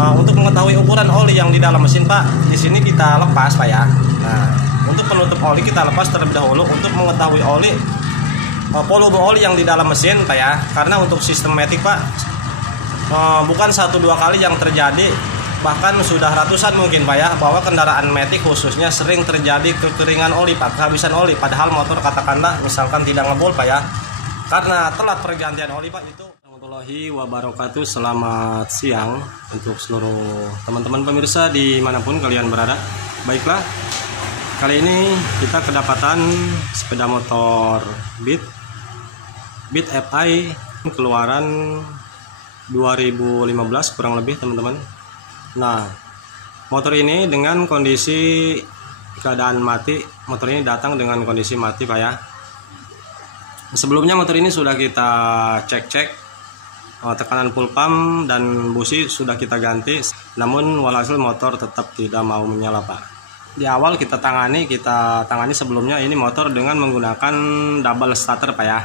Untuk mengetahui ukuran oli yang di dalam mesin Pak, di sini kita lepas Pak ya. Nah, untuk penutup oli kita lepas terlebih dahulu untuk mengetahui oli volume oli yang di dalam mesin Pak ya. Karena untuk sistem matic Pak, bukan 1-2 kali yang terjadi, bahkan sudah ratusan mungkin Pak ya, bahwa kendaraan matic khususnya sering terjadi kekeringan oli Pak, kehabisan oli, padahal motor katakanlah misalkan tidak ngebol Pak ya, karena telat pergantian oli Pak. Itu warahmatullahi wabarakatuh. Selamat siang untuk seluruh teman-teman pemirsa dimanapun kalian berada. Baiklah, kali ini kita kedapatan sepeda motor Beat FI keluaran 2015 kurang lebih teman-teman. Nah, motor ini dengan kondisi keadaan mati. Motor ini datang dengan kondisi mati Pak ya. Sebelumnya motor ini sudah kita cek tekanan full pump dan busi sudah kita ganti, namun walhasil motor tetap tidak mau menyala Pak. Di awal kita tangani sebelumnya ini motor dengan menggunakan double starter Pak ya.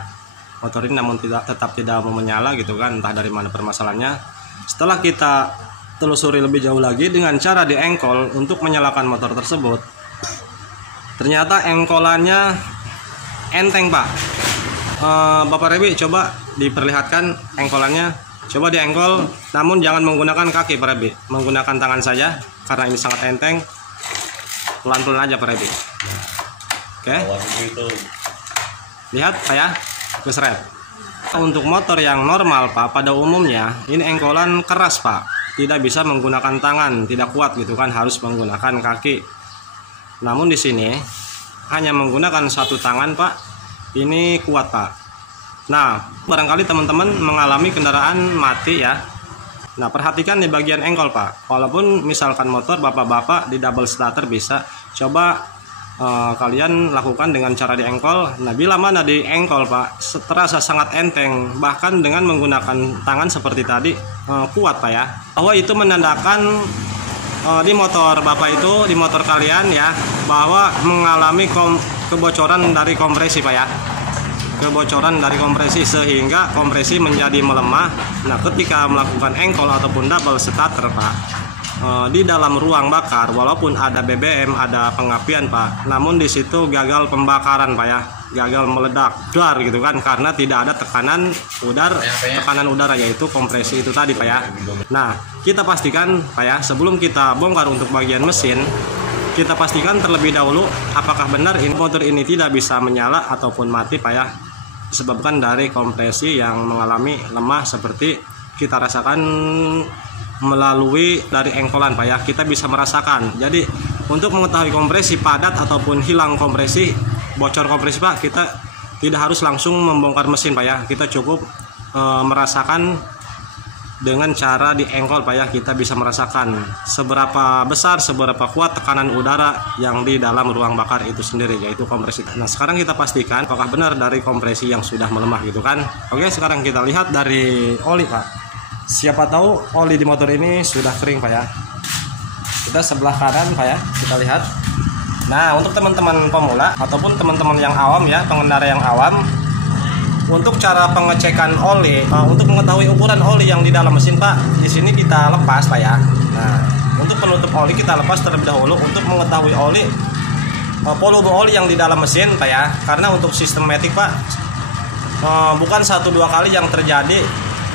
Motor ini namun tetap tidak mau menyala gitu kan, entah dari mana permasalahannya. Setelah kita telusuri lebih jauh lagi dengan cara diengkol untuk menyalakan motor tersebut, ternyata engkolannya enteng Pak. Bapak Rebi coba diperlihatkan engkolannya, coba diengkol, namun jangan menggunakan kaki Pak Rebi, menggunakan tangan saja karena ini sangat enteng. Pelan-pelan aja Pak Rebi. Oke. Lihat Pak ya, keseret. Untuk motor yang normal Pak, pada umumnya ini engkolan keras Pak, tidak bisa menggunakan tangan, tidak kuat gitu kan, harus menggunakan kaki. Namun di sini hanya menggunakan satu tangan Pak, ini kuat Pak. Nah, barangkali teman-teman mengalami kendaraan mati ya. Nah, perhatikan di bagian engkol Pak. Walaupun misalkan motor bapak-bapak di double starter bisa, coba kalian lakukan dengan cara diengkol. Nah, bila mana diengkol Pak, terasa sangat enteng, bahkan dengan menggunakan tangan seperti tadi kuat Pak ya. Bahwa itu menandakan di motor bapak itu, di motor kalian ya, bahwa mengalami kebocoran dari kompresi Pak ya. Kebocoran dari kompresi sehingga kompresi menjadi melemah. Nah, ketika melakukan engkol ataupun double starter Pak, di dalam ruang bakar walaupun ada BBM, ada pengapian Pak, namun di situ gagal pembakaran Pak ya, gagal meledak dar gitu kan, karena tidak ada tekanan udara yaitu kompresi itu tadi Pak ya. Nah, kita pastikan Pak ya, sebelum kita bongkar untuk bagian mesin, kita pastikan terlebih dahulu apakah benar motor ini tidak bisa menyala ataupun mati Pak ya, disebabkan dari kompresi yang mengalami lemah seperti kita rasakan melalui dari engkolan Pak ya. Kita bisa merasakan. Jadi untuk mengetahui kompresi padat ataupun hilang kompresi, bocor kompresi Pak, kita tidak harus langsung membongkar mesin Pak ya. Kita cukup merasakan dengan cara diengkol Pak ya. Kita bisa merasakan seberapa besar, seberapa kuat tekanan udara yang di dalam ruang bakar itu sendiri, yaitu kompresi. Nah, sekarang kita pastikan apakah benar dari kompresi yang sudah melemah gitu kan. Oke, sekarang kita lihat dari oli Pak. Siapa tahu oli di motor ini sudah kering Pak ya. Kita sebelah kanan Pak ya, kita lihat. Nah, untuk teman-teman pemula ataupun teman-teman yang awam ya, pengendara yang awam, untuk cara pengecekan oli, untuk mengetahui ukuran oli yang di dalam mesin Pak, di sini kita lepas Pak ya. Nah, untuk penutup oli kita lepas terlebih dahulu untuk mengetahui oli volume oli yang di dalam mesin Pak ya. Karena untuk sistem matic Pak, bukan 1-2 kali yang terjadi,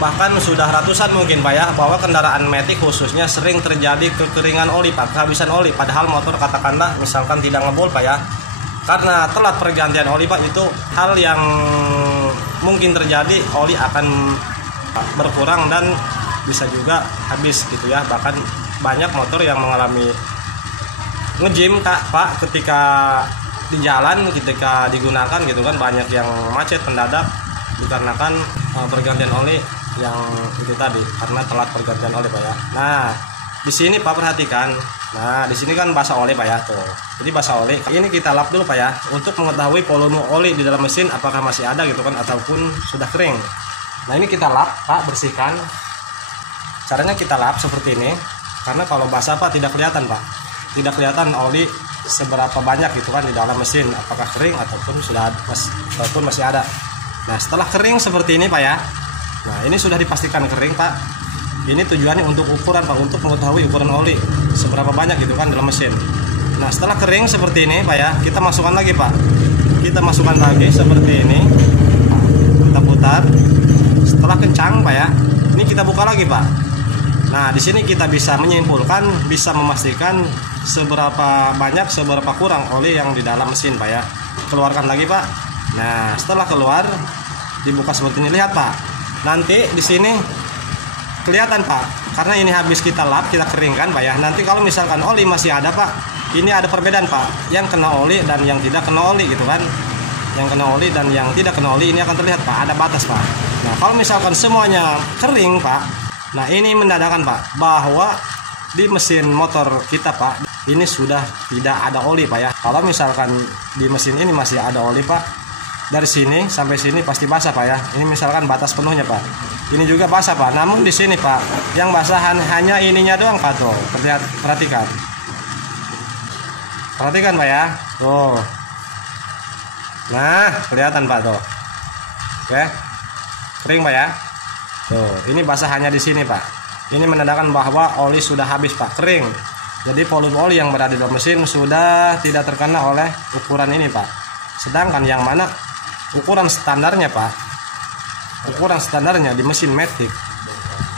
bahkan sudah ratusan mungkin Pak ya, bahwa kendaraan matic khususnya sering terjadi kekeringan oli Pak, kehabisan oli, padahal motor katakanlah misalkan tidak ngebol Pak ya, karena telat pergantian oli Pak. Itu hal yang mungkin terjadi, oli akan berkurang dan bisa juga habis gitu ya. Bahkan banyak motor yang mengalami ngejim Pak ketika di jalan, ketika digunakan gitu kan, banyak yang macet mendadak dikarenakan pergantian oli yang itu tadi, karena telat pergantian oli Pak ya. Nah, di sini Pak perhatikan. Nah, di sini kan basah oli Pak ya tuh. Jadi basah oli. Ini kita lap dulu Pak ya untuk mengetahui volume oli di dalam mesin apakah masih ada gitu kan ataupun sudah kering. Nah, ini kita lap Pak, bersihkan. Caranya kita lap seperti ini. Karena kalau basah Pak tidak kelihatan Pak. Tidak kelihatan oli seberapa banyak gitu kan di dalam mesin, apakah kering ataupun masih ada. Nah, setelah kering seperti ini Pak ya. Nah, ini sudah dipastikan kering Pak. Ini tujuannya untuk ukuran Pak, untuk mengetahui ukuran oli seberapa banyak gitu kan dalam mesin. Nah setelah kering seperti ini Pak ya, kita masukkan lagi Pak. Kita masukkan lagi seperti ini. Kita putar. Setelah kencang Pak ya, ini kita buka lagi Pak. Nah di sini kita bisa menyimpulkan, bisa memastikan seberapa banyak, seberapa kurang oli yang di dalam mesin Pak ya. Keluarkan lagi Pak. Nah setelah keluar, dibuka seperti ini, lihat Pak. Nanti di sini kelihatan Pak, karena ini habis kita lap, kita keringkan Pak ya. Nanti kalau misalkan oli masih ada Pak, ini ada perbedaan Pak, yang kena oli dan yang tidak kena oli gitu kan. Yang kena oli dan yang tidak kena oli ini akan terlihat Pak, ada batas Pak. Nah kalau misalkan semuanya kering Pak, nah ini menandakan Pak bahwa di mesin motor kita Pak, ini sudah tidak ada oli Pak ya. Kalau misalkan di mesin ini masih ada oli Pak, dari sini sampai sini pasti basah Pak ya. Ini misalkan batas penuhnya Pak. Ini juga basah Pak. Namun di sini Pak, yang basahan hanya ininya doang Pak tuh. Perhatikan. Perhatikan Pak ya. Tuh. Nah, kelihatan Pak tuh. Oke. Kering Pak ya. Tuh, ini basahannya di sini Pak. Ini menandakan bahwa oli sudah habis Pak, kering. Jadi volume oli yang berada di dalam mesin sudah tidak terkena oleh ukuran ini Pak. Sedangkan yang mana ukuran standarnya Pak, ukuran standarnya di mesin Matic,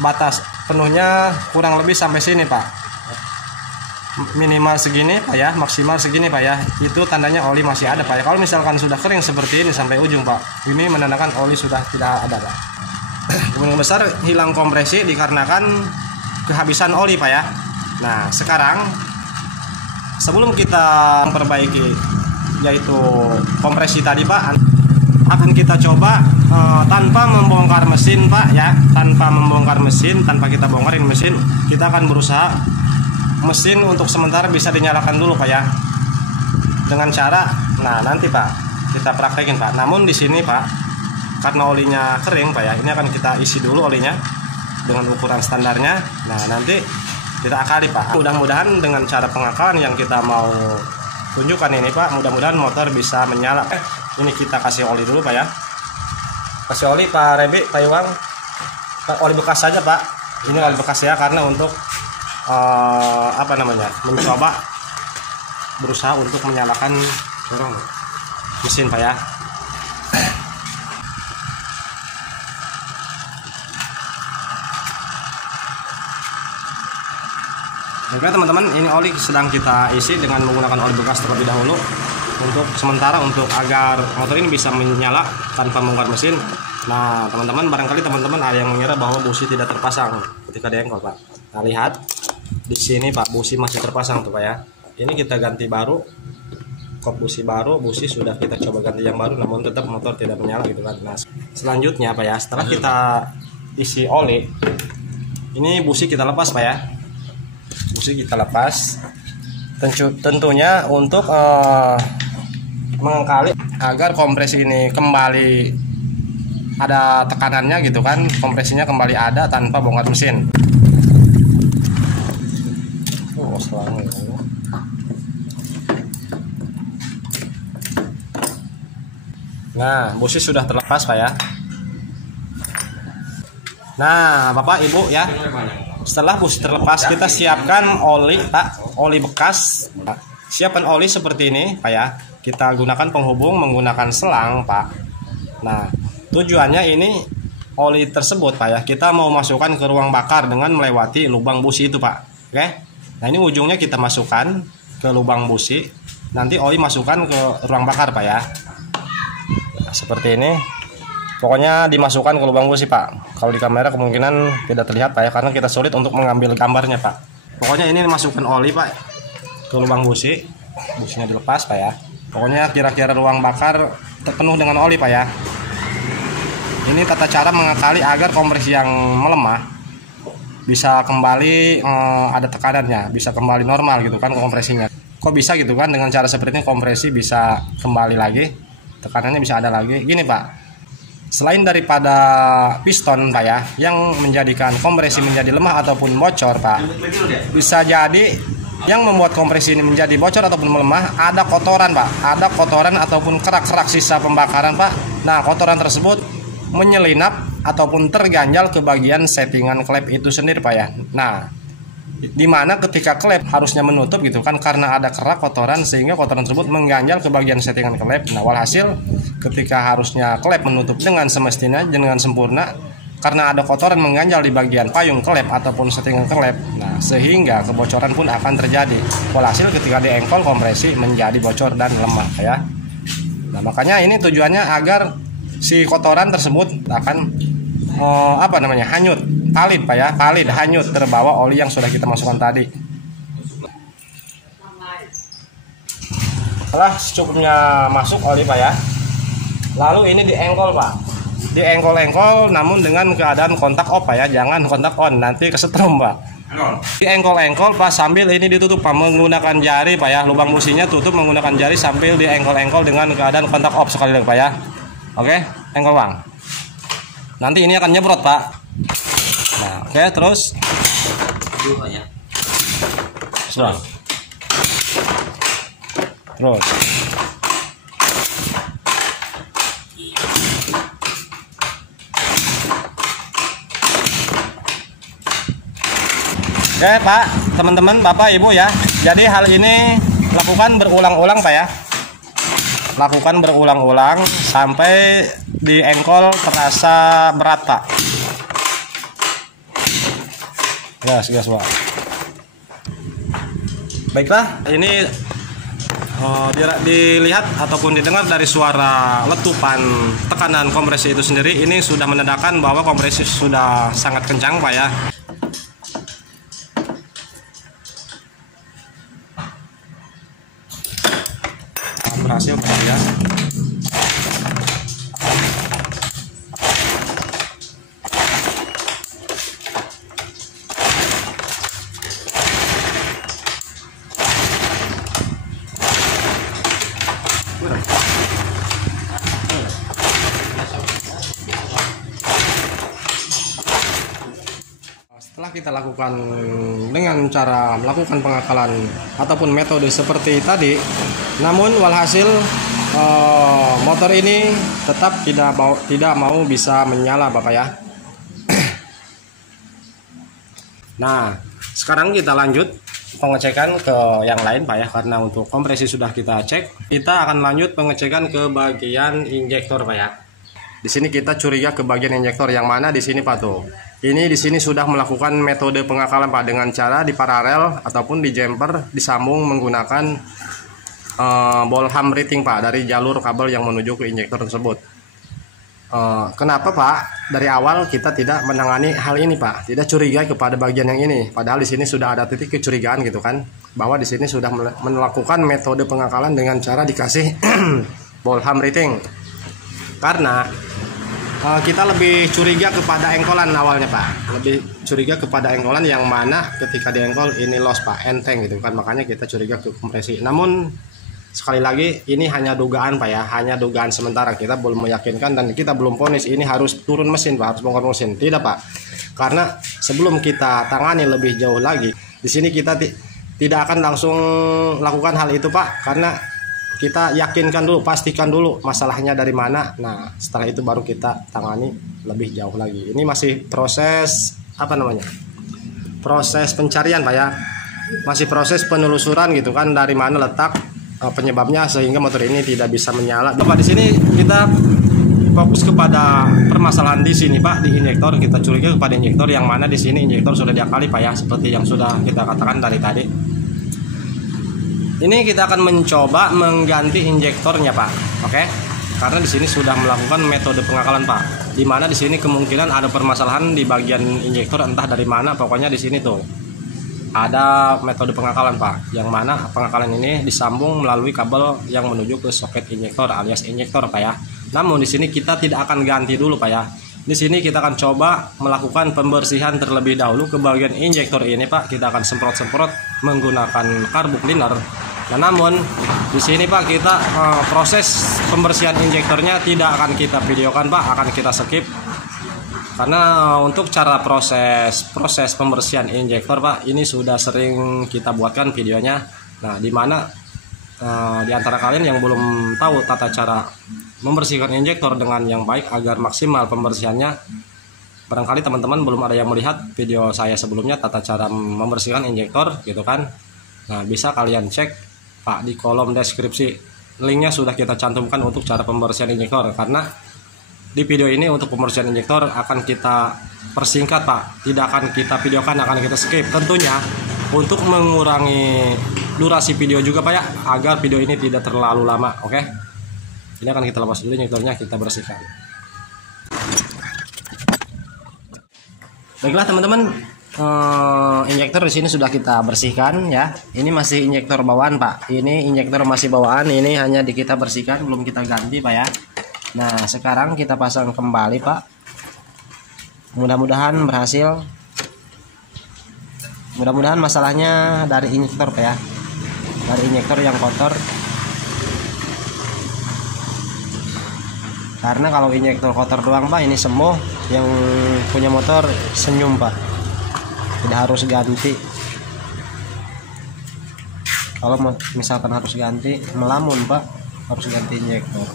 batas penuhnya kurang lebih sampai sini Pak, minimal segini Pak ya, maksimal segini Pak ya. Itu tandanya oli masih ada Pak ya. Kalau misalkan sudah kering seperti ini sampai ujung Pak, ini menandakan oli sudah tidak ada Pak. Kemungkinan besar hilang kompresi dikarenakan kehabisan oli Pak ya. Nah sekarang sebelum kita memperbaiki yaitu kompresi tadi Pak, akan kita coba tanpa membongkar mesin Pak ya, tanpa membongkar mesin, tanpa kita bongkarin mesin, kita akan berusaha mesin untuk sementara bisa dinyalakan dulu Pak ya, dengan cara, nah nanti Pak kita praktekin Pak. Namun di sini Pak, karena olinya kering Pak ya, ini akan kita isi dulu olinya dengan ukuran standarnya. Nah nanti kita akali Pak. Mudah-mudahan dengan cara pengakalan yang kita mau tunjukkan ini Pak, mudah-mudahan motor bisa menyala. Ini kita kasih oli dulu Pak ya. Kasih oli Pak Rebi, Pak Iwang. Oli bekas saja Pak. Ini oli bekas ya, karena untuk mencoba berusaha untuk menyalakan mesin Pak ya. Oke teman-teman, ini oli sedang kita isi dengan menggunakan oli bekas terlebih dahulu untuk sementara, untuk agar motor ini bisa menyala tanpa membongkar mesin. Nah teman-teman, barangkali teman-teman ada yang mengira bahwa busi tidak terpasang ketika diengkol Pak. Nah lihat di sini Pak, busi masih terpasang tuh Pak ya. Ini kita ganti baru, kop busi baru, busi sudah kita coba ganti yang baru, namun tetap motor tidak menyala gitu kan. Nah selanjutnya Pak ya, setelah kita isi oli, ini busi kita lepas Pak ya. Busi kita lepas, tentunya untuk mengkali agar kompresi ini kembali ada tekanannya gitu kan, kompresinya kembali ada tanpa bongkar mesin. Nah busi sudah terlepas Pak ya. Nah Bapak Ibu ya, setelah busi terlepas, kita siapkan oli Pak, oli bekas. Siapkan oli seperti ini Pak ya. Kita gunakan penghubung menggunakan selang Pak. Nah tujuannya ini oli tersebut Pak ya, kita mau masukkan ke ruang bakar dengan melewati lubang busi itu Pak. Oke. Nah ini ujungnya kita masukkan ke lubang busi, nanti oli masukkan ke ruang bakar Pak ya. Nah, seperti ini. Pokoknya dimasukkan ke lubang busi Pak. Kalau di kamera kemungkinan tidak terlihat Pak ya, karena kita sulit untuk mengambil gambarnya Pak. Pokoknya ini dimasukkan oli Pak ke lubang busi, businya dilepas Pak ya. Pokoknya kira-kira ruang bakar terpenuh dengan oli Pak ya. Ini tata cara mengakali agar kompresi yang melemah bisa kembali ada tekanannya, bisa kembali normal gitu kan kompresinya. Kok bisa gitu kan, dengan cara seperti ini kompresi bisa kembali lagi, tekanannya bisa ada lagi. Gini Pak, selain daripada piston Pak ya, yang menjadikan kompresi menjadi lemah ataupun bocor Pak, bisa jadi yang membuat kompresi ini menjadi bocor ataupun melemah ada kotoran Pak, ada kotoran ataupun kerak-kerak sisa pembakaran Pak. Nah kotoran tersebut menyelinap ataupun terganjal ke bagian settingan klep itu sendiri Pak ya. Nah, dimana ketika klep harusnya menutup gitu kan, karena ada kerak kotoran sehingga kotoran tersebut mengganjal ke bagian settingan klep. Nah, walhasil ketika harusnya klep menutup dengan semestinya dengan sempurna, karena ada kotoran mengganjal di bagian payung klep ataupun settingan klep, nah sehingga kebocoran pun akan terjadi. Walhasil ketika diengkol kompresi menjadi bocor dan lemah ya. Nah, makanya ini tujuannya agar si kotoran tersebut akan hanyut, palit Pak ya, palit, hanyut, terbawa oli yang sudah kita masukkan tadi. Setelah secukupnya masuk oli Pak ya, lalu ini diengkol Pak, diengkol-engkol namun dengan keadaan kontak off Pak ya, jangan kontak on, nanti kesetrum Pak. Diengkol-engkol Pak sambil ini ditutup Pak menggunakan jari Pak ya, lubang businya tutup menggunakan jari sambil diengkol-engkol dengan keadaan kontak off sekali lagi Pak ya. Oke, engkol Bang. Nanti ini akan nyebrot Pak. Nah, oke, terus sudah. Terus oke Pak, teman-teman, Bapak, Ibu ya. Jadi hal ini lakukan berulang-ulang Pak ya. Lakukan berulang-ulang sampai diengkol terasa berat Pak. Gas Pak. Baiklah, ini dilihat ataupun didengar dari suara letupan tekanan kompresi itu sendiri, ini sudah menandakan bahwa kompresi sudah sangat kencang Pak ya. Berhasil Pak ya. Setelah kita lakukan dengan cara melakukan pengakalan ataupun metode seperti tadi, namun walhasil motor ini tetap tidak mau bisa menyala Bapak ya. Nah, sekarang kita lanjut pengecekan ke yang lain Pak ya, karena untuk kompresi sudah kita cek. Kita akan lanjut pengecekan ke bagian injektor Pak ya. Di sini kita curiga ke bagian injektor yang mana di sini Pak tuh. Ini di sini sudah melakukan metode pengakalan Pak dengan cara di paralel ataupun di jumper disambung menggunakan bolham rating Pak dari jalur kabel yang menuju ke injektor tersebut. Kenapa Pak dari awal kita tidak menangani hal ini Pak, tidak curiga kepada bagian yang ini, padahal di sini sudah ada titik kecurigaan gitu kan, bahwa di sini sudah melakukan metode pengakalan dengan cara dikasih bolham rating. Karena kita lebih curiga kepada engkolan awalnya Pak, lebih curiga kepada engkolan yang mana ketika diengkol ini loss Pak, enteng gitu kan, makanya kita curiga ke kompresi. Namun sekali lagi ini hanya dugaan Pak ya, hanya dugaan sementara, kita belum meyakinkan dan kita belum vonis ini harus turun mesin Pak, harus bongkar mesin, tidak Pak. Karena sebelum kita tangani lebih jauh lagi, di sini kita tidak akan langsung lakukan hal itu Pak, karena kita yakinkan dulu, pastikan dulu masalahnya dari mana. Nah, setelah itu baru kita tangani lebih jauh lagi. Ini masih proses proses pencarian Pak ya. Masih proses penelusuran gitu kan, dari mana letak penyebabnya sehingga motor ini tidak bisa menyala. Bapak, di sini kita fokus kepada permasalahan di sini Pak, di injektor. Kita curiga kepada injektor yang mana di sini injektor sudah diakali Pak ya, seperti yang sudah kita katakan dari tadi. Ini kita akan mencoba mengganti injektornya Pak, oke? Karena di sini sudah melakukan metode pengakalan Pak, di mana di sini kemungkinan ada permasalahan di bagian injektor, entah dari mana, pokoknya di sini tuh ada metode pengakalan Pak, yang mana pengakalan ini disambung melalui kabel yang menuju ke soket injektor alias injektor Pak ya. Namun di sini kita tidak akan ganti dulu Pak ya. Di sini kita akan coba melakukan pembersihan terlebih dahulu ke bagian injektor ini Pak. Kita akan semprot-semprot menggunakan carbo cleaner. Nah, namun di sini Pak kita proses pembersihan injektornya tidak akan kita videokan Pak, akan kita skip. Karena untuk cara proses pembersihan injektor Pak, ini sudah sering kita buatkan videonya. Nah, di mana di antara kalian yang belum tahu tata cara membersihkan injektor dengan yang baik agar maksimal pembersihannya, barangkali teman-teman belum ada yang melihat video saya sebelumnya tata cara membersihkan injektor gitu kan. Nah, bisa kalian cek Pak di kolom deskripsi, linknya sudah kita cantumkan untuk cara pembersihan injektor, karena di video ini untuk pembersihan injektor akan kita persingkat Pak, tidak akan kita videokan, akan kita skip tentunya untuk mengurangi durasi video juga Pak ya, agar video ini tidak terlalu lama. Oke, ini akan kita lepas dulu injektornya, kita bersihkan. Baiklah teman-teman, injektor di sini sudah kita bersihkan ya. Ini masih injektor bawaan Pak, ini injektor masih bawaan, ini hanya kita bersihkan, belum kita ganti Pak ya. Nah, sekarang kita pasang kembali Pak, mudah-mudahan berhasil. Mudah-mudahan masalahnya dari injektor Pak ya, dari injektor yang kotor. Karena kalau injektor kotor doang Pak, ini sembuh, yang punya motor senyum Pak, tidak harus ganti. Kalau misalkan harus ganti, melamun Pak, harus ganti injektor.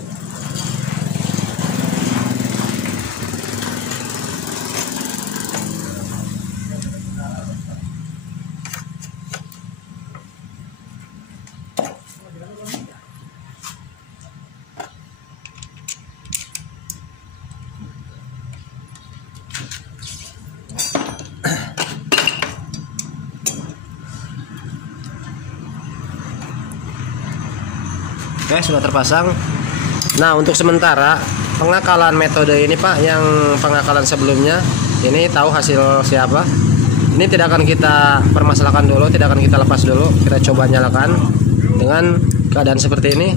Oke, sudah terpasang. Nah, untuk sementara pengakalan metode ini Pak, yang pengakalan sebelumnya ini tahu hasil siapa. Ini tidak akan kita permasalahkan dulu, tidak akan kita lepas dulu. Kita coba nyalakan dengan keadaan seperti ini,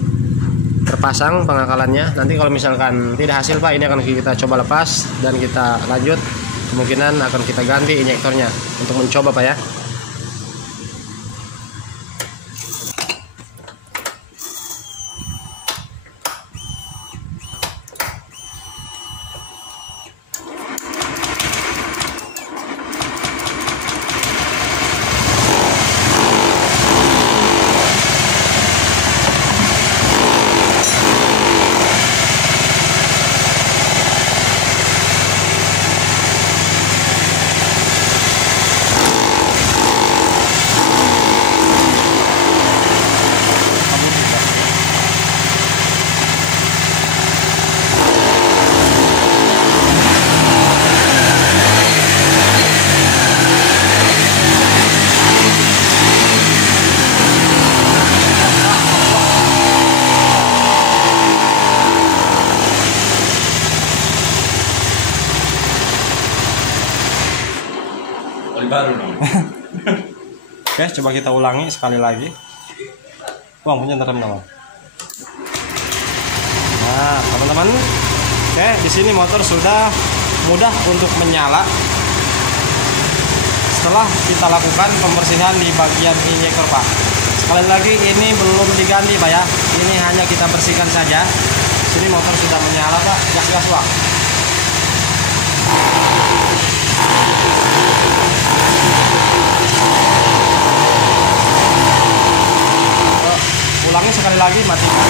terpasang pengakalannya. Nanti kalau misalkan tidak hasil Pak, ini akan kita coba lepas dan kita lanjut. Kemungkinan akan kita ganti injektornya untuk mencoba Pak ya. Baru dong. Oke, coba kita ulangi sekali lagi. Bang, punya rem dong. Nah, teman-teman, oke, di sini motor sudah mudah untuk menyala. Setelah kita lakukan pembersihan di bagian injektor Pak. Sekali lagi, ini belum diganti Pak ya. Ini hanya kita bersihkan saja. Sini motor sudah menyala Pak. Gas-gas Pak. Ulangi sekali lagi, matikan.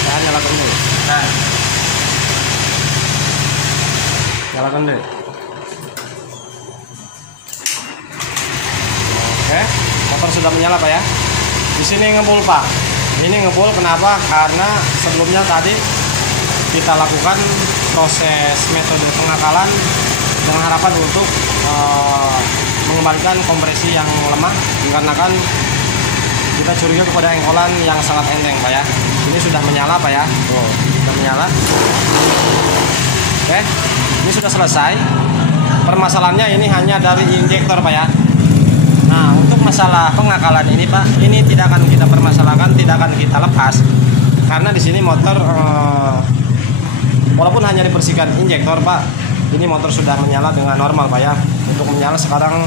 Nah, nyalakan dulu. Nah, Nyalakan dulu. Oke, motor sudah menyala Pak ya. Di sini ngebul Pak. Ini ngebul kenapa? Karena sebelumnya tadi kita lakukan proses metode pengakalan dengan harapan untuk mengembalikan kompresi yang lemah, dikarenakan kita curiga kepada engkolan yang sangat enteng Pak ya. Ini sudah menyala Pak ya. Tuh, sudah menyala. Oke, ini sudah selesai. Permasalahannya ini hanya dari injektor Pak ya. Nah, untuk masalah pengakalan ini Pak, ini tidak akan kita permasalahkan, tidak akan kita lepas, karena di sini motor walaupun hanya dibersihkan injektor Pak, ini motor sudah menyala dengan normal Pak ya. Untuk menyala sekarang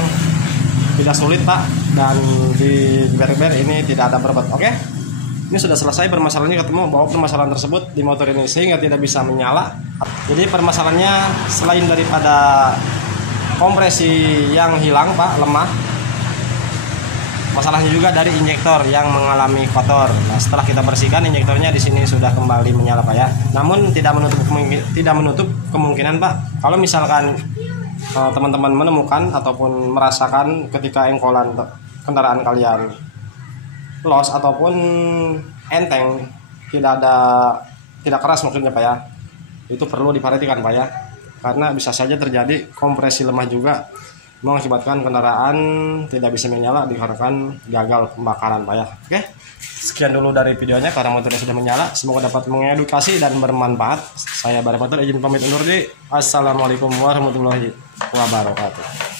tidak sulit Pak, dan di ber-ber ini tidak ada berbet. Oke, ini sudah selesai permasalahannya, ketemu bahwa permasalahan tersebut di motor ini sehingga tidak bisa menyala. Jadi permasalahannya selain daripada kompresi yang hilang Pak, lemah, Masalahnya juga dari injektor yang mengalami kotor. Nah, setelah kita bersihkan injektornya di sini sudah kembali menyala Pak ya. Namun tidak menutup kemungkinan Pak, kalau misalkan teman-teman menemukan ataupun merasakan ketika engkolan kendaraan kalian los ataupun enteng, tidak keras mungkinnya Pak ya, itu perlu diperhatikan Pak ya, karena bisa saja terjadi kompresi lemah juga mengakibatkan kendaraan tidak bisa menyala dikarenakan gagal pembakaran Pak ya. Oke, sekian dulu dari videonya karena motornya sudah menyala. Semoga dapat mengedukasi dan bermanfaat. Saya Baramatur izin pamit undur diri. Assalamualaikum warahmatullahi wabarakatuh.